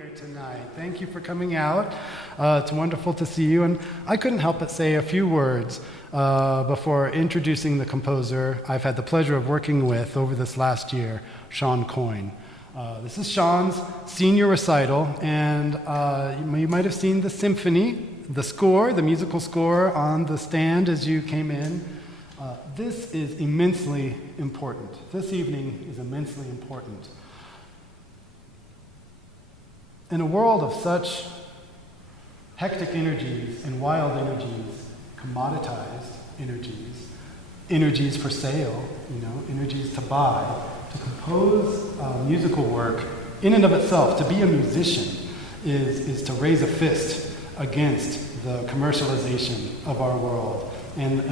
here tonight. Thank you for coming out. It's wonderful to see you. And I couldn't help but say a few words before introducing the composer I've had the pleasure of working with over this last year, Coyne. This is Sean's senior recital, and you might have seen the symphony, the score, the musical score on the stand as you came in. This is immensely important. This evening is immensely important. In a world of such hectic energies and wild energies, commoditized energies for sale, energies to buy, to compose musical work in and of itself, to be a musician, is to raise a fist against the commercialization of our world and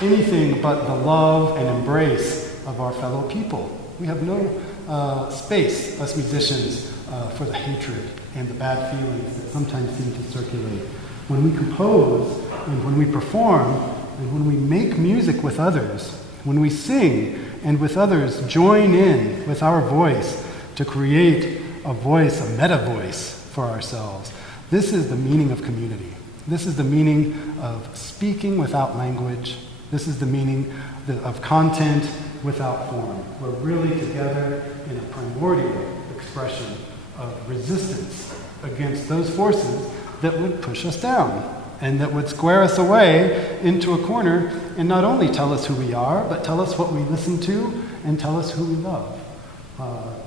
anything but the love and embrace of our fellow people. We have no space, us musicians, for the hatred and the bad feelings that sometimes seem to circulate. When we compose and when we perform and when we make music with others, when we sing and with others join in with our voice to create a voice, a meta voice for ourselves, this is the meaning of community. This is the meaning of speaking without language. This is the meaning of content without form. We're really together in a primordial expression of resistance against those forces that would push us down and that would square us away into a corner and not only tell us who we are, but tell us what we listen to and tell us who we love.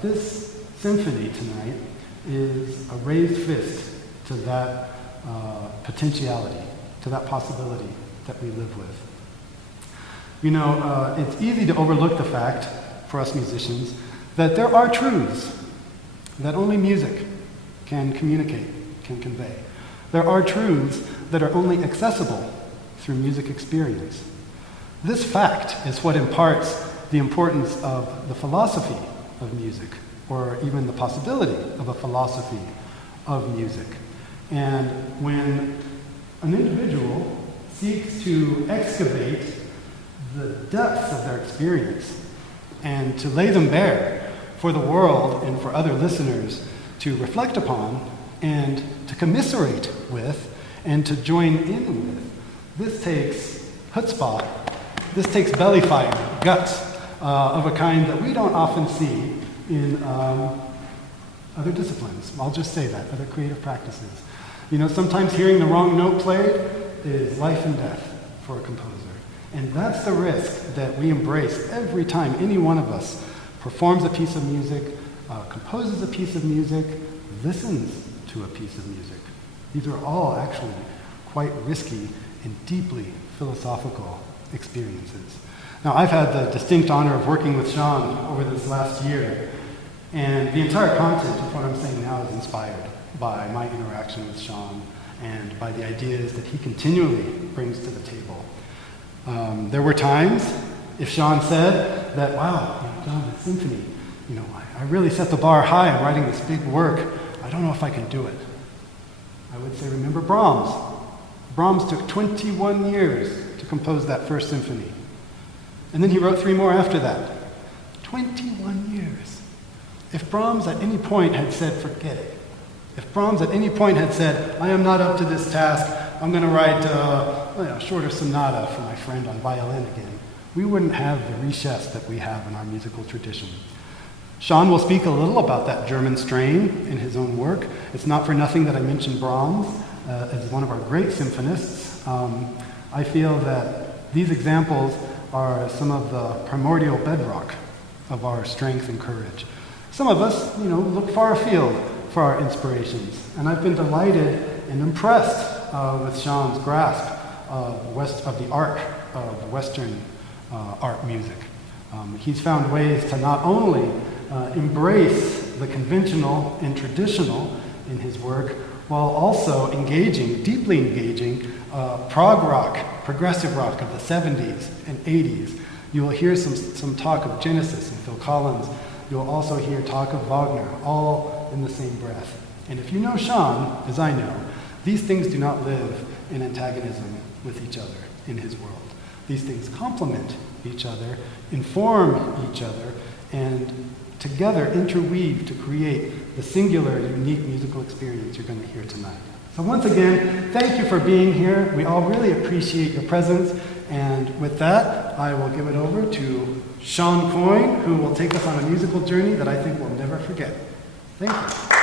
This symphony tonight is a raised fist to that potentiality, to that possibility that we live with. It's easy to overlook the fact, for us musicians, that there are truths that only music can communicate, can convey. There are truths that are only accessible through music experience. This fact is what imparts the importance of the philosophy of music, or even the possibility of a philosophy of music. And when an individual seeks to excavate the depths of their experience and to lay them bare for the world and for other listeners to reflect upon and to commiserate with and to join in with, this takes chutzpah, this takes belly fire, guts of a kind that we don't often see in other disciplines. I'll just say that, other creative practices. Sometimes hearing the wrong note played is life and death for a composer. And that's the risk that we embrace every time any one of us performs a piece of music, composes a piece of music, listens to a piece of music. These are all actually quite risky and deeply philosophical experiences. Now, I've had the distinct honor of working with Sean over this last year, and the entire content of what I'm saying now is inspired by my interaction with Sean and by the ideas that he continually brings to the table. There were times, if Sean said that, wow, John, the symphony, I really set the bar high in writing this big work. I don't know if I can do it. I would say, remember Brahms. Brahms took 21 years to compose that first symphony. And then he wrote 3 more after that. 21 years. If Brahms at any point had said, forget it. If Brahms at any point had said, I am not up to this task, I'm going to write a shorter sonata for my friend on violin again, we wouldn't have the richesse that we have in our musical tradition. Sean will speak a little about that German strain in his own work. It's not for nothing that I mentioned Brahms as one of our great symphonists. I feel that these examples are some of the primordial bedrock of our strength and courage. Some of us, look far afield for our inspirations, and I've been delighted and impressed with Sean's grasp of the arc of Western art music. He's found ways to not only embrace the conventional and traditional in his work, while also deeply engaging prog rock, progressive rock of the 70s and 80s. You will hear some talk of Genesis and Phil Collins. You'll also hear talk of Wagner, all in the same breath. And if you know Sean, as I know, these things do not live in antagonism with each other in his world. These things complement each other, inform each other, and together interweave to create the singular, unique musical experience you're going to hear tonight. So once again, thank you for being here. We all really appreciate your presence. And with that, I will give it over to Sean Coyne, who will take us on a musical journey that I think we'll never forget. Thank you.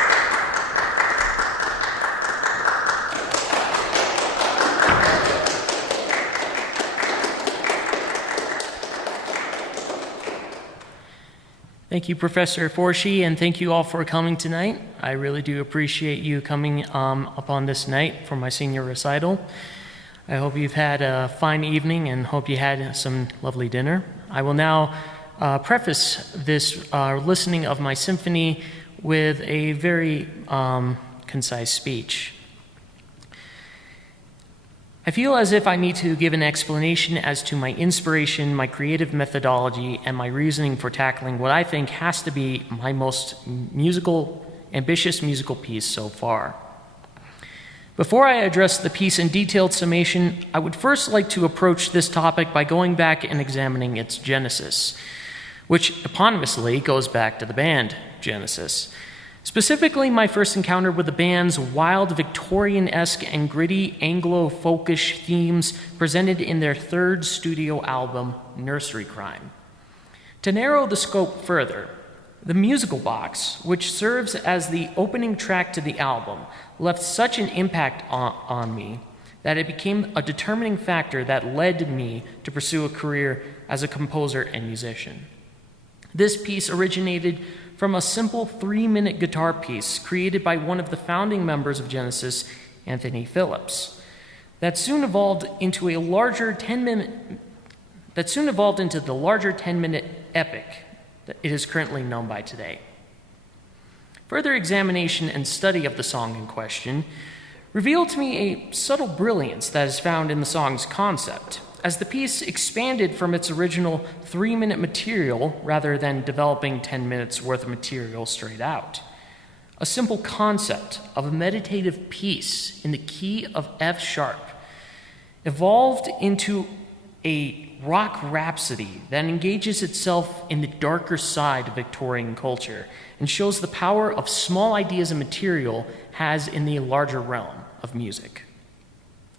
Thank you, Professor Forshee, and thank you all for coming tonight. I really do appreciate you coming upon this night for my senior recital. I hope you've had a fine evening and hope you had some lovely dinner. I will now preface this listening of my symphony with a very concise speech. I feel as if I need to give an explanation as to my inspiration, my creative methodology, and my reasoning for tackling what I think has to be my most ambitious musical piece so far. Before I address the piece in detailed summation, I would first like to approach this topic by going back and examining its genesis, which eponymously goes back to the band Genesis. Specifically, my first encounter with the band's wild, Victorian-esque and gritty Anglo-folkish themes presented in their third studio album, Nursery Crime. To narrow the scope further, the musical box, which serves as the opening track to the album, left such an impact on me that it became a determining factor that led me to pursue a career as a composer and musician. This piece originated from a simple 3-minute guitar piece created by one of the founding members of Genesis, Anthony Phillips, that soon evolved into the larger 10-minute epic that it is currently known by today. Further examination and study of the song in question revealed to me a subtle brilliance that is found in the song's concept, as the piece expanded from its original 3-minute material rather than developing 10 minutes worth of material straight out. A simple concept of a meditative piece in the key of F sharp evolved into a rock rhapsody that engages itself in the darker side of Victorian culture and shows the power of small ideas and material has in the larger realm of music.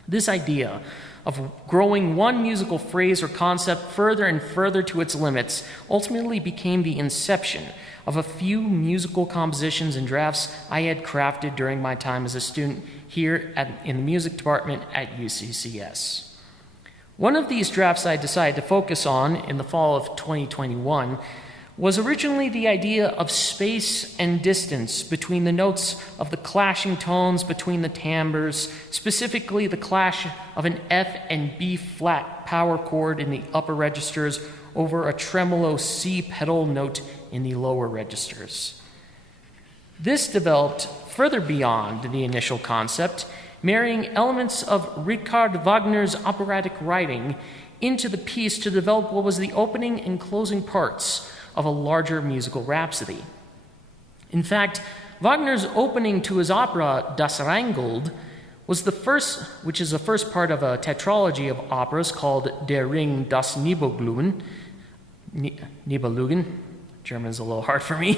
This idea of growing one musical phrase or concept further and further to its limits ultimately became the inception of a few musical compositions and drafts I had crafted during my time as a student here in the music department at UCCS. One of these drafts I decided to focus on in the fall of 2021 was originally the idea of space and distance between the notes of the clashing tones between the timbres, specifically the clash of an F and B flat power chord in the upper registers over a tremolo C pedal note in the lower registers. This developed further beyond the initial concept, marrying elements of Richard Wagner's operatic writing into the piece to develop what was the opening and closing parts of a larger musical rhapsody. In fact, Wagner's opening to his opera Das Rheingold was the first, which is the first part of a tetralogy of operas called Der Ring das Nibelungen. German's a little hard for me.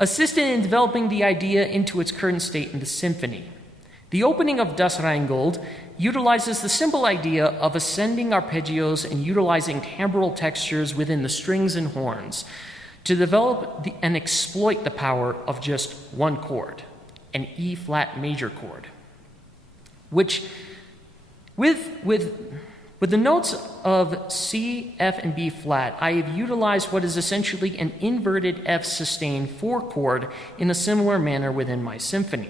Assisted in developing the idea into its current state in the symphony. The opening of Das Rheingold utilizes the simple idea of ascending arpeggios and utilizing timbral textures within the strings and horns to develop and exploit the power of just one chord, an E-flat major chord, which with the notes of C, F, and B flat, I have utilized what is essentially an inverted F sustained 4 chord in a similar manner within my symphony.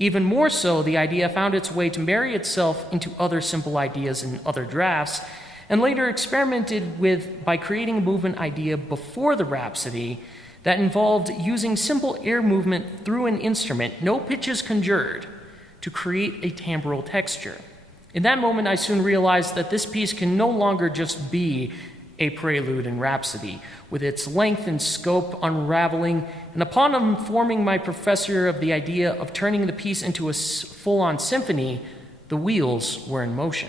Even more so, the idea found its way to marry itself into other simple ideas in other drafts, and later experimented with by creating a movement idea before the rhapsody that involved using simple air movement through an instrument, no pitches conjured, to create a timbral texture. In that moment, I soon realized that this piece can no longer just be a prelude and rhapsody, with its length and scope unraveling, and upon informing my professor of the idea of turning the piece into a full-on symphony, the wheels were in motion.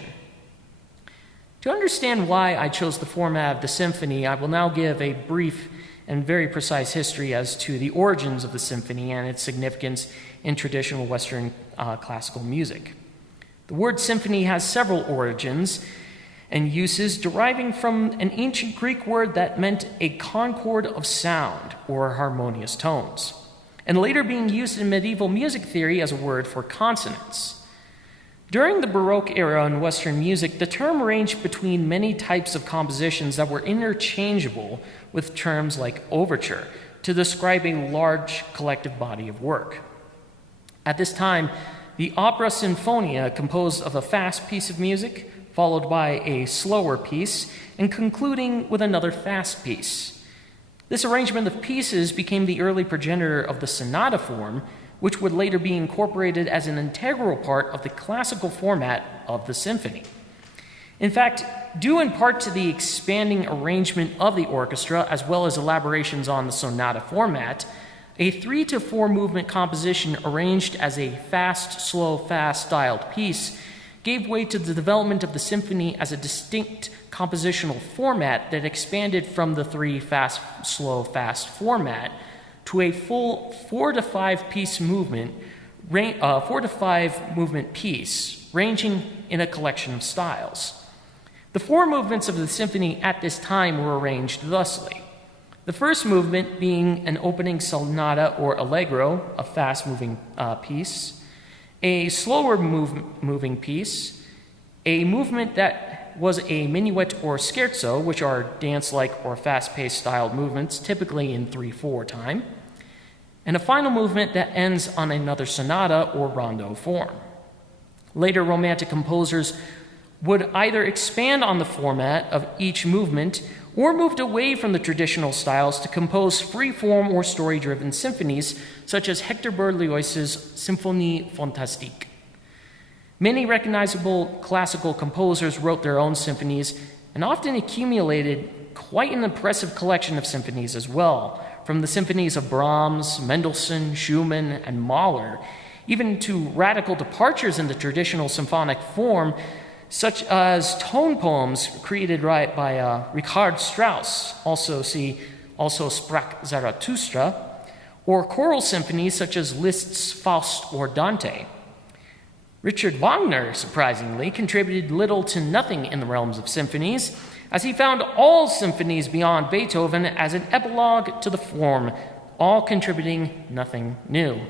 To understand why I chose the format of the symphony, I will now give a brief and very precise history as to the origins of the symphony and its significance in traditional Western classical music. The word symphony has several origins and uses deriving from an ancient Greek word that meant a concord of sound or harmonious tones, and later being used in medieval music theory as a word for consonants. During the Baroque era in Western music, the term ranged between many types of compositions that were interchangeable with terms like overture to describe a large collective body of work. At this time, the opera sinfonia, composed of a fast piece of music, followed by a slower piece, and concluding with another fast piece. This arrangement of pieces became the early progenitor of the sonata form, which would later be incorporated as an integral part of the classical format of the symphony. In fact, due in part to the expanding arrangement of the orchestra, as well as elaborations on the sonata format, a 3 to 4 movement composition arranged as a fast, slow, fast styled piece gave way to the development of the symphony as a distinct compositional format that expanded from the 3 fast, slow, fast format to a full 4 to 5 piece movement, 4 to 5 movement piece, ranging in a collection of styles. The 4 movements of the symphony at this time were arranged thusly. The first movement being an opening sonata or allegro, a fast-moving piece, a slower moving piece, a movement that was a minuet or scherzo, which are dance-like or fast-paced styled movements, typically in 3/4 time, and a final movement that ends on another sonata or rondo form. Later Romantic composers would either expand on the format of each movement or moved away from the traditional styles to compose free-form or story-driven symphonies, such as Hector Berlioz's Symphonie Fantastique. Many recognizable classical composers wrote their own symphonies and often accumulated quite an impressive collection of symphonies as well, from the symphonies of Brahms, Mendelssohn, Schumann, and Mahler, even to radical departures in the traditional symphonic form, such as tone poems created by Richard Strauss, also Sprach Zarathustra, or choral symphonies such as Liszt's Faust or Dante. Richard Wagner, surprisingly, contributed little to nothing in the realms of symphonies, as he found all symphonies beyond Beethoven as an epilogue to the form, all contributing nothing new.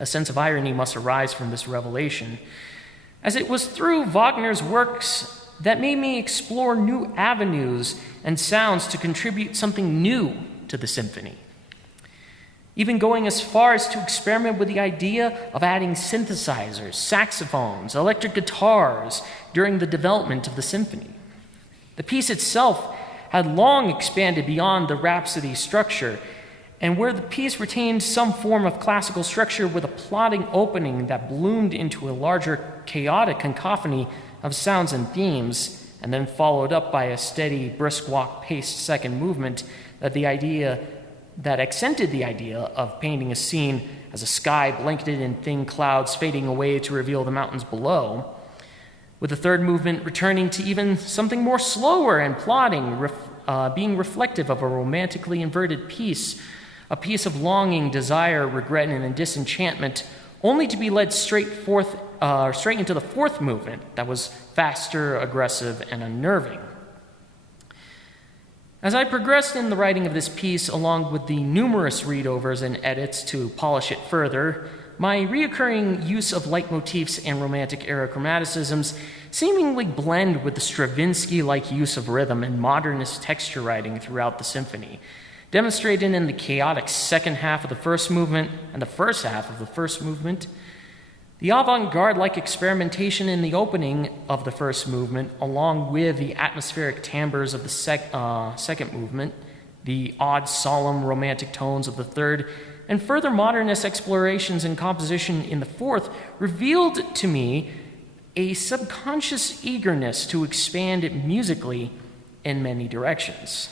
A sense of irony must arise from this revelation, as it was through Wagner's works that made me explore new avenues and sounds to contribute something new to the symphony. Even going as far as to experiment with the idea of adding synthesizers, saxophones, electric guitars during the development of the symphony. The piece itself had long expanded beyond the rhapsody structure, and where the piece retained some form of classical structure with a plodding opening that bloomed into a larger chaotic cacophony of sounds and themes, and then followed up by a steady, brisk walk-paced second movement that accented the idea of painting a scene as a sky blanketed in thin clouds fading away to reveal the mountains below, with the third movement returning to even something more slower and plodding, being reflective of a romantically inverted piece, a piece of longing, desire, regret, and disenchantment, only to be led straight into the fourth movement that was faster, aggressive, and unnerving. As I progressed in the writing of this piece, along with the numerous readovers and edits to polish it further, my reoccurring use of leitmotifs and Romantic-era chromaticisms seemingly blend with the Stravinsky-like use of rhythm and modernist texture writing throughout the symphony, demonstrated in the chaotic second half of the first movement and the first half of the first movement, the avant-garde-like experimentation in the opening of the first movement, along with the atmospheric timbres of the second movement, the odd, solemn, romantic tones of the third, and further modernist explorations in composition in the fourth, revealed to me a subconscious eagerness to expand it musically in many directions.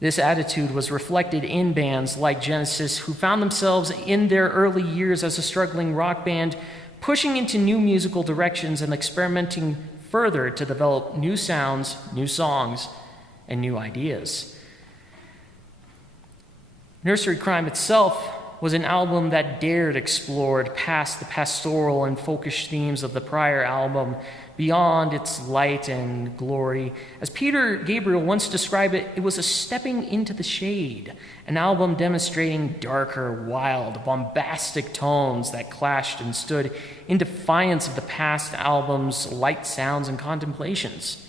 This attitude was reflected in bands like Genesis, who found themselves in their early years as a struggling rock band, pushing into new musical directions and experimenting further to develop new sounds, new songs, and new ideas. Nursery Crime itself was an album that explored past the pastoral and folkish themes of the prior album, beyond its light and glory. As Peter Gabriel once described it, it was a stepping into the shade, an album demonstrating darker, wild, bombastic tones that clashed and stood in defiance of the past album's light sounds and contemplations.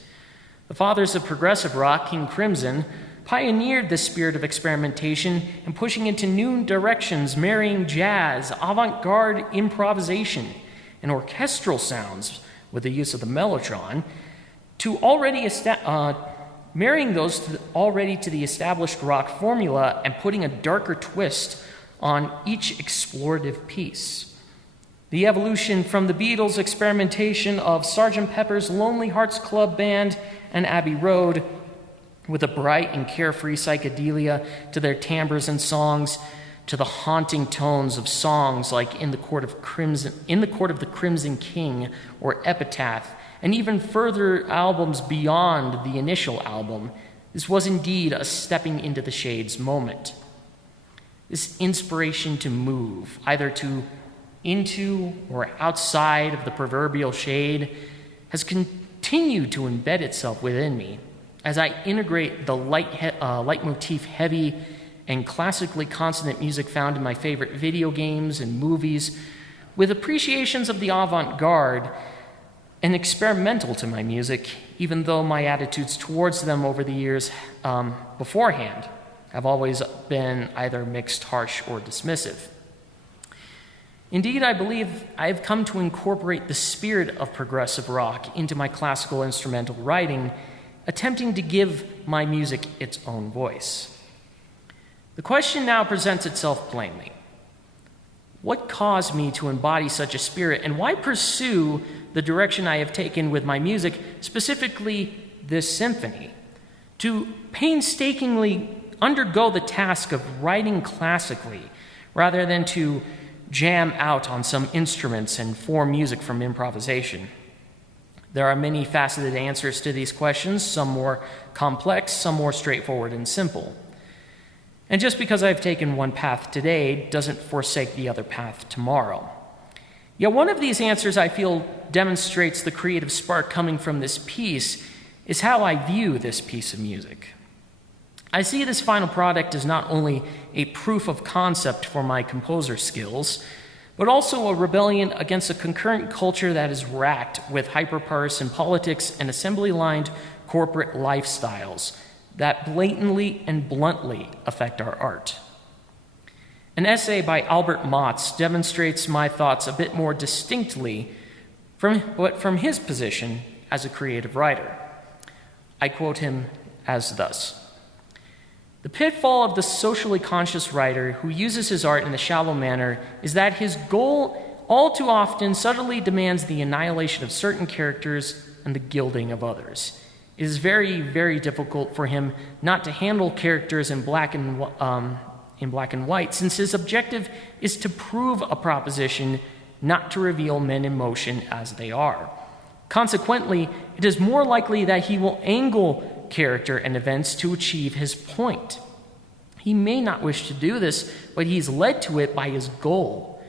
The fathers of progressive rock, King Crimson, pioneered the spirit of experimentation and pushing into new directions, marrying jazz, avant-garde improvisation, and orchestral sounds with the use of the mellotron, marrying those to the established rock formula and putting a darker twist on each explorative piece. The evolution from the Beatles' experimentation of Sgt. Pepper's Lonely Hearts Club Band and Abbey Road, with a bright and carefree psychedelia to their timbres and songs, to the haunting tones of songs like In the Court of the Crimson King or Epitaph, and even further albums beyond the initial album, this was indeed a stepping into the shades moment. This inspiration to move, either into or outside of the proverbial shade, has continued to embed itself within me as I integrate the leitmotif-heavy and classically consonant music found in my favorite video games and movies with appreciations of the avant-garde and experimental to my music, even though my attitudes towards them over the years beforehand have always been either mixed, harsh, or dismissive. Indeed, I believe I've come to incorporate the spirit of progressive rock into my classical instrumental writing, attempting to give my music its own voice. The question now presents itself plainly. What caused me to embody such a spirit, and why pursue the direction I have taken with my music, specifically this symphony? To painstakingly undergo the task of writing classically, rather than to jam out on some instruments and form music from improvisation. There are many faceted answers to these questions, some more complex, some more straightforward and simple. And just because I've taken one path today doesn't forsake the other path tomorrow. Yet one of these answers I feel demonstrates the creative spark coming from this piece is how I view this piece of music. I see this final product as not only a proof of concept for my composer skills, but also a rebellion against a concurrent culture that is racked with hyperpartisan politics and assembly-lined corporate lifestyles that blatantly and bluntly affect our art. An essay by Albert Motz demonstrates my thoughts a bit more distinctly from his position as a creative writer. I quote him as thus: "The pitfall of the socially conscious writer who uses his art in a shallow manner is that his goal all too often subtly demands the annihilation of certain characters and the gilding of others. It is very, very difficult for him not to handle characters in black and white, since his objective is to prove a proposition, not to reveal men in motion as they are. Consequently, it is more likely that he will angle character and events to achieve his point. He may not wish to do this, but he's led to it by his goal,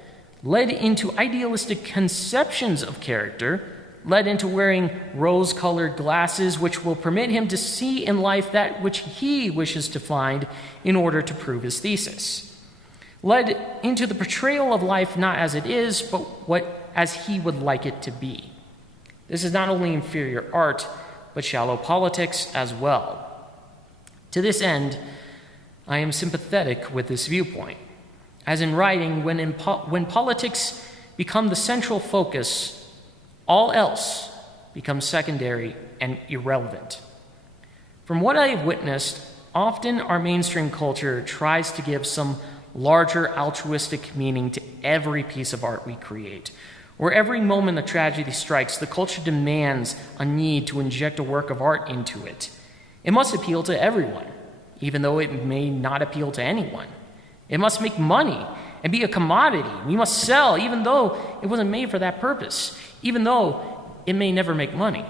led into idealistic conceptions of character, led into wearing rose-colored glasses which will permit him to see in life that which he wishes to find in order to prove his thesis, led into the portrayal of life not as it is, but as he would like it to be. This is not only inferior art, but shallow politics as well. To this end, I am sympathetic with this viewpoint. As in writing, when politics become the central focus, all else becomes secondary and irrelevant. From what I have witnessed, often our mainstream culture tries to give some larger altruistic meaning to every piece of art we create. Where every moment a tragedy strikes, the culture demands a need to inject a work of art into it. It must appeal to everyone, even though it may not appeal to anyone. It must make money and be a commodity. We must sell, even though it wasn't made for that purpose, even though it may never make money.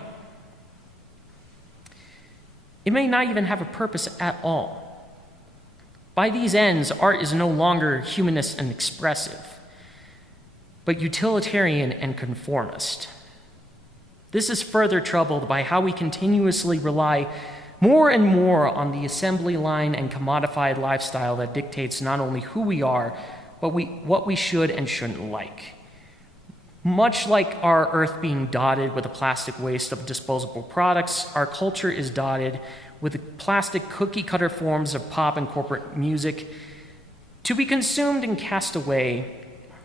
It may not even have a purpose at all. By these ends, art is no longer humanist and expressive, but utilitarian and conformist. This is further troubled by how we continuously rely more and more on the assembly line and commodified lifestyle that dictates not only who we are, but what we should and shouldn't like. Much like our earth being dotted with the plastic waste of disposable products, our culture is dotted with the plastic cookie-cutter forms of pop and corporate music to be consumed and cast away,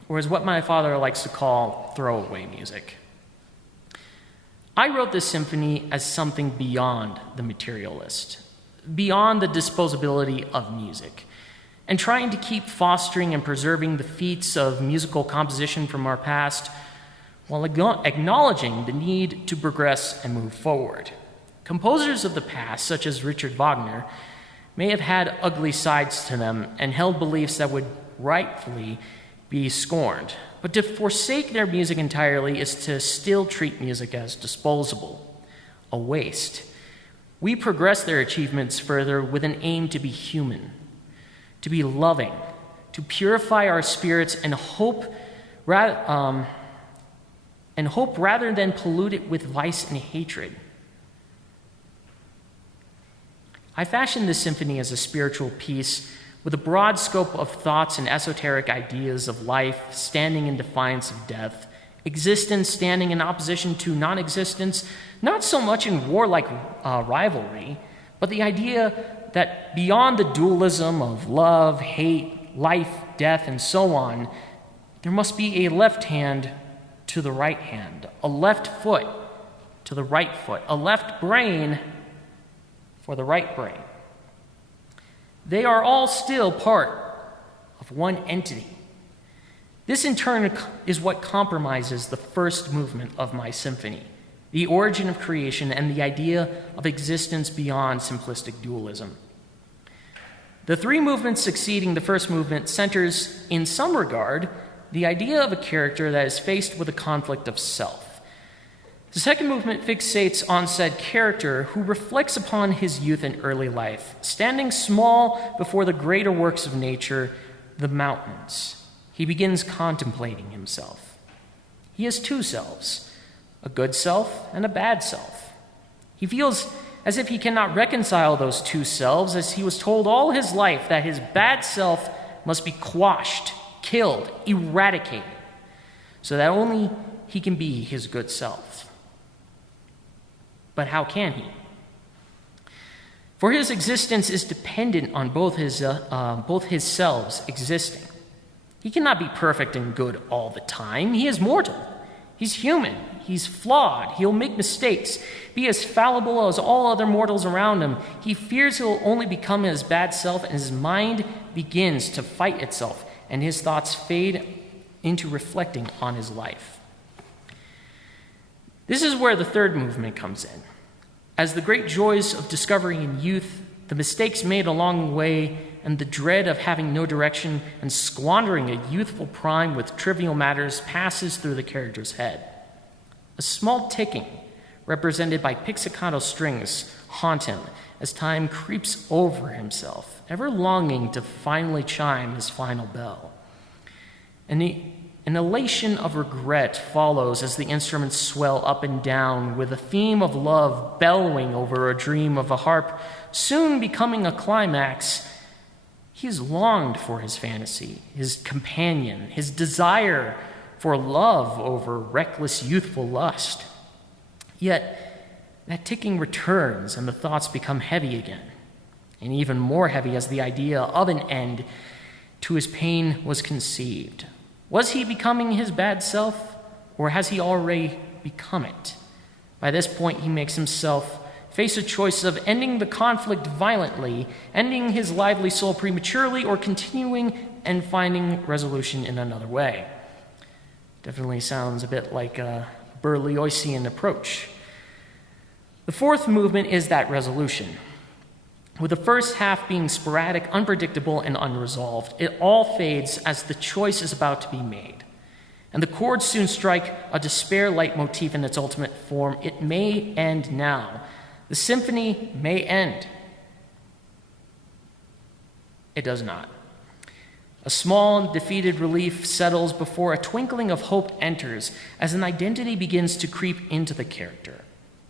or as what my father likes to call throwaway music. I wrote this symphony as something beyond the materialist, beyond the disposability of music, and trying to keep fostering and preserving the feats of musical composition from our past while acknowledging the need to progress and move forward. Composers of the past, such as Richard Wagner, may have had ugly sides to them and held beliefs that would rightfully be scorned. But to forsake their music entirely is to still treat music as disposable, a waste. We progress their achievements further with an aim to be human, to be loving, to purify our spirits and hope rather than pollute it with vice and hatred. I fashioned this symphony as a spiritual piece with a broad scope of thoughts and esoteric ideas of life standing in defiance of death, existence standing in opposition to non-existence, not so much in warlike rivalry, but the idea that beyond the dualism of love, hate, life, death, and so on, there must be a left hand to the right hand, a left foot to the right foot, a left brain for the right brain. They are all still part of one entity. This, in turn, is what compromises the first movement of my symphony, the origin of creation and the idea of existence beyond simplistic dualism. The three movements succeeding the first movement centers, in some regard, the idea of a character that is faced with a conflict of self. The second movement fixates on said character who reflects upon his youth and early life, standing small before the greater works of nature, the mountains. He begins contemplating himself. He has two selves, a good self and a bad self. He feels as if he cannot reconcile those two selves, as he was told all his life that his bad self must be quashed, killed, eradicated, so that only he can be his good self. But how can he? For his existence is dependent on both his selves existing. He cannot be perfect and good all the time. He is mortal. He's human. He's flawed. He'll make mistakes, be as fallible as all other mortals around him. He fears he'll only become his bad self, and his mind begins to fight itself, and his thoughts fade into reflecting on his life. This is where the third movement comes in. As the great joys of discovery in youth, the mistakes made along the way, and the dread of having no direction and squandering a youthful prime with trivial matters passes through the character's head. A small ticking, represented by pizzicato strings, haunt him as time creeps over himself, ever longing to finally chime his final bell. An elation of regret follows as the instruments swell up and down, with a theme of love bellowing over a dream of a harp, soon becoming a climax. He has longed for his fantasy, his companion, his desire for love over reckless youthful lust. Yet that ticking returns and the thoughts become heavy again, and even more heavy as the idea of an end to his pain was conceived. Was he becoming his bad self, or has he already become it? By this point, he makes himself face a choice of ending the conflict violently, ending his lively soul prematurely, or continuing and finding resolution in another way. Definitely sounds a bit like a Berliozian approach. The fourth movement is that resolution. With the first half being sporadic, unpredictable, and unresolved, it all fades as the choice is about to be made. And the chords soon strike a despair leitmotif in its ultimate form. It may end now. The symphony may end. It does not. A small and defeated relief settles before a twinkling of hope enters as an identity begins to creep into the character.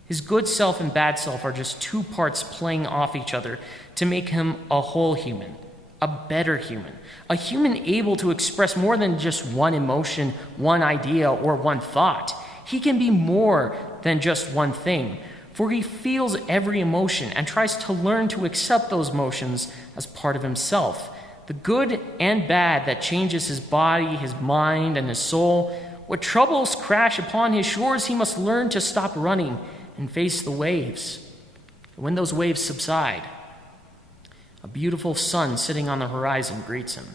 His good self and bad self are just two parts playing off each other to make him a whole human, a better human, a human able to express more than just one emotion, one idea, or one thought. He can be more than just one thing, for he feels every emotion and tries to learn to accept those emotions as part of himself. The good and bad that changes his body, his mind, and his soul. What troubles crash upon his shores, he must learn to stop running and face the waves. And when those waves subside, a beautiful sun sitting on the horizon greets him,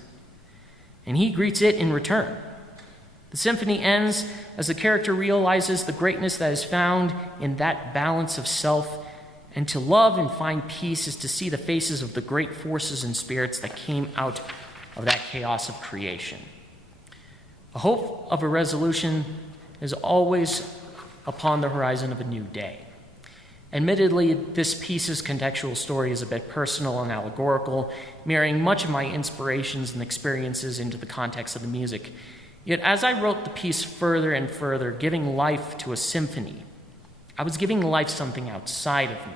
and he greets it in return. The symphony ends as the character realizes the greatness that is found in that balance of self, and to love and find peace is to see the faces of the great forces and spirits that came out of that chaos of creation. A hope of a resolution is always upon the horizon of a new day. Admittedly, this piece's contextual story is a bit personal and allegorical, mirroring much of my inspirations and experiences into the context of the music. Yet as I wrote the piece further and further, giving life to a symphony, I was giving life something outside of me.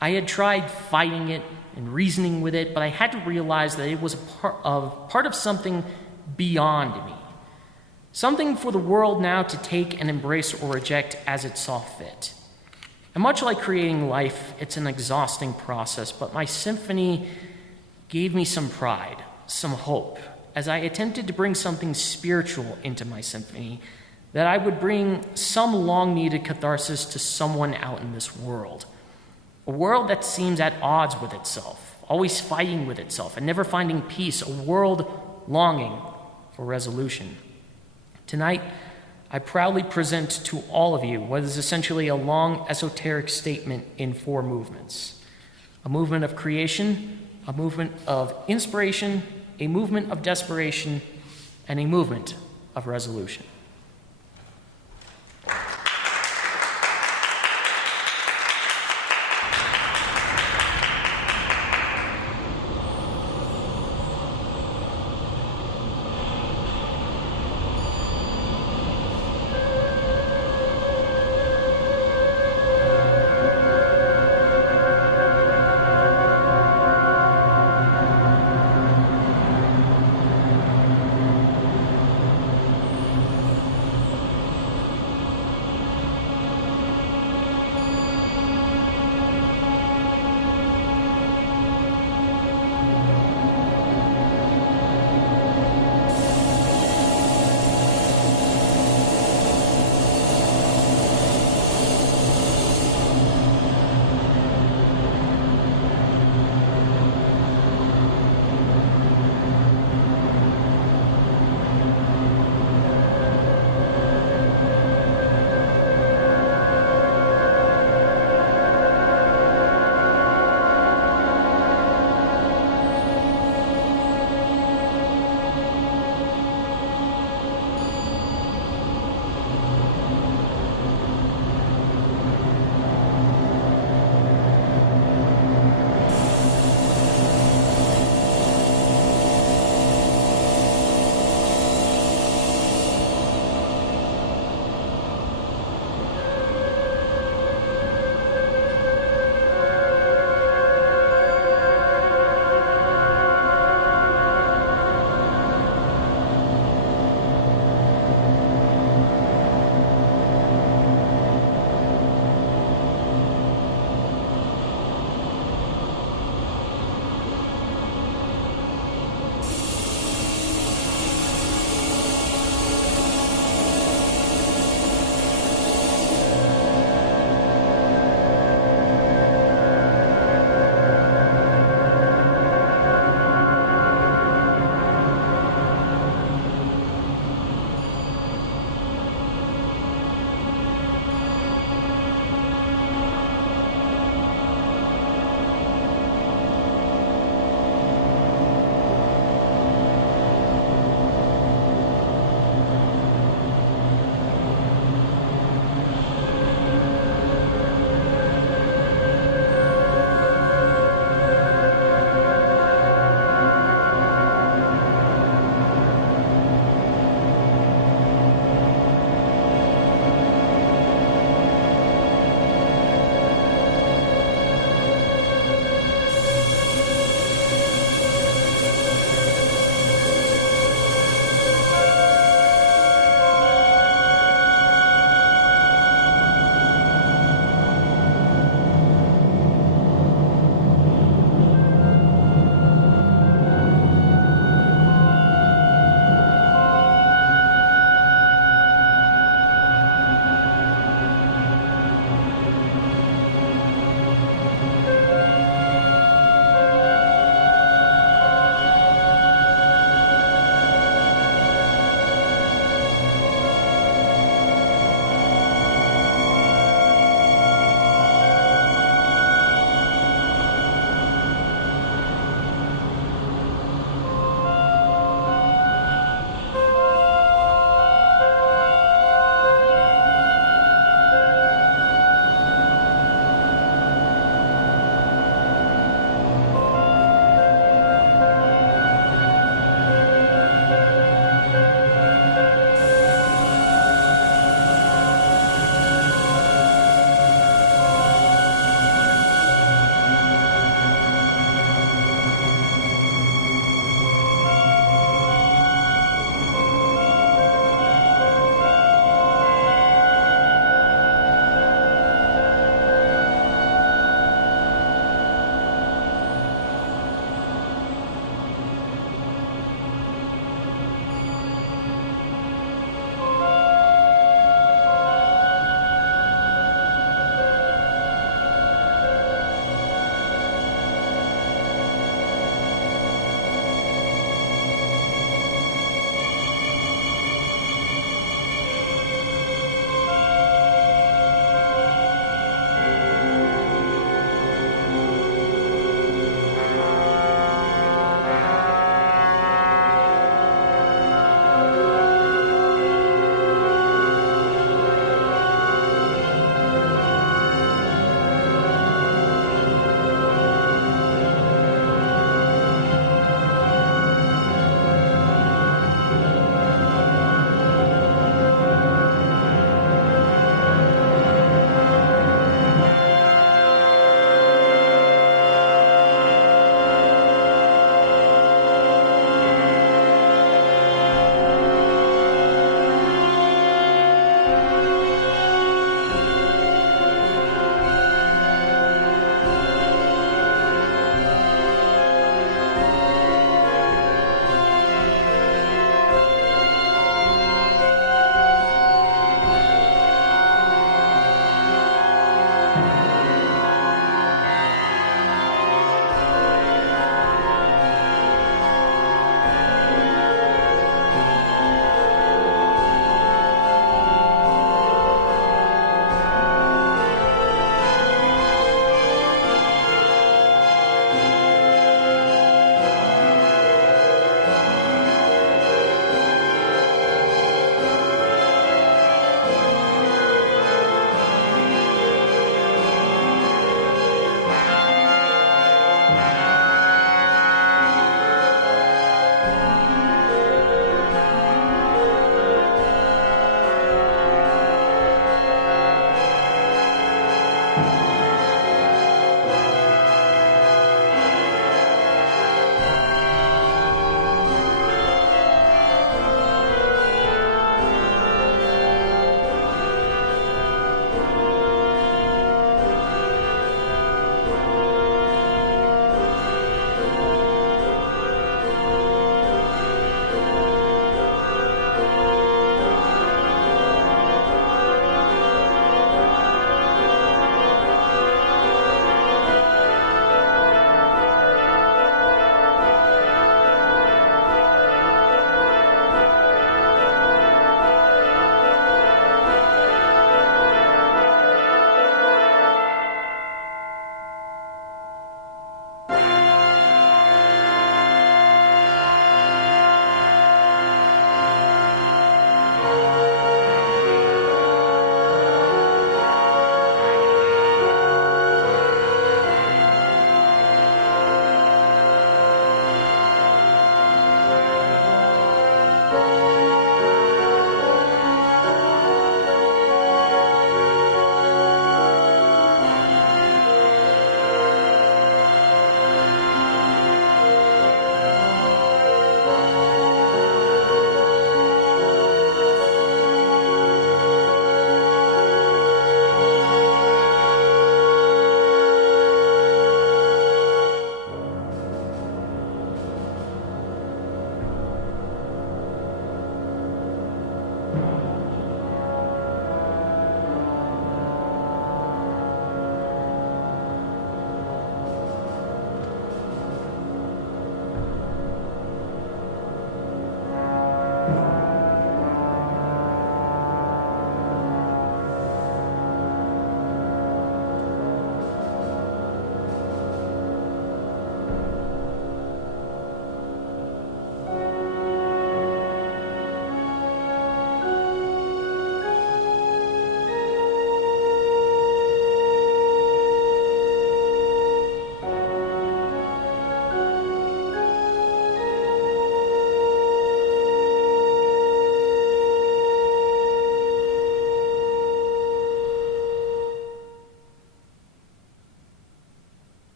I had tried fighting it and reasoning with it, but I had to realize that it was a part of something beyond me. Something for the world now to take and embrace or reject as it saw fit. And much like creating life, it's an exhausting process, but my symphony gave me some pride, some hope, as I attempted to bring something spiritual into my symphony, that I would bring some long-needed catharsis to someone out in this world. A world that seems at odds with itself, always fighting with itself and never finding peace, a world longing for resolution. Tonight, I proudly present to all of you what is essentially a long esoteric statement in 4 movements. A movement of creation, a movement of inspiration, a movement of desperation, and a movement of resolution.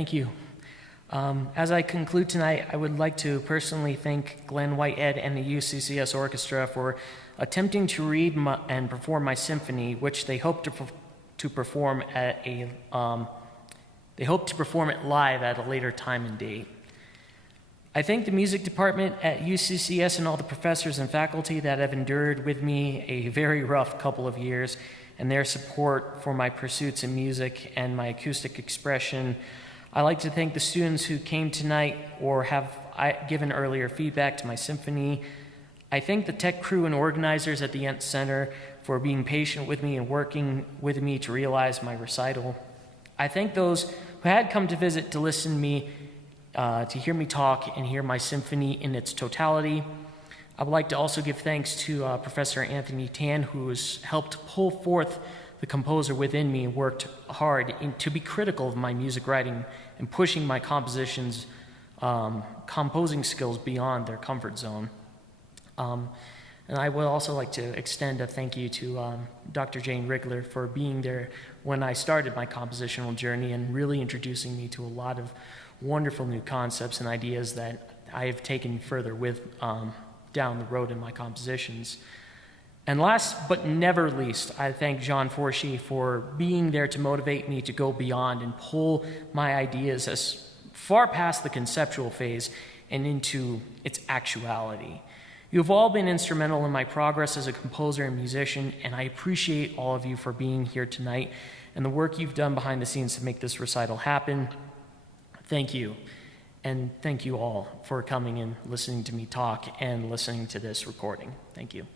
thank you. As I conclude tonight, I would like to personally thank Glenn Whitehead and the UCCS Orchestra for attempting to read and perform my symphony, which they hope to perform at they hope to perform it live at a later time and date. I thank the music department at UCCS and all the professors and faculty that have endured with me a very rough couple of years, and their support for my pursuits in music and my acoustic expression. I like to thank the students who came tonight or have given earlier feedback to my symphony. I thank the tech crew and organizers at the Yent Center for being patient with me and working with me to realize my recital. I thank those who had come to visit to listen to me, to hear me talk and hear my symphony in its totality. I would like to also give thanks to Professor Anthony Tan, who has helped pull forth the composer within me and worked hard to be critical of my music writing and pushing my composing skills beyond their comfort zone. And I would also like to extend a thank you to Dr. Jane Rigler for being there when I started my compositional journey and really introducing me to a lot of wonderful new concepts and ideas that I have taken further with down the road in my compositions. And last but never least, I thank John Forshee for being there to motivate me to go beyond and pull my ideas as far past the conceptual phase and into its actuality. You have all been instrumental in my progress as a composer and musician, and I appreciate all of you for being here tonight and the work you've done behind the scenes to make this recital happen. Thank you. And thank you all for coming and listening to me talk and listening to this recording. Thank you.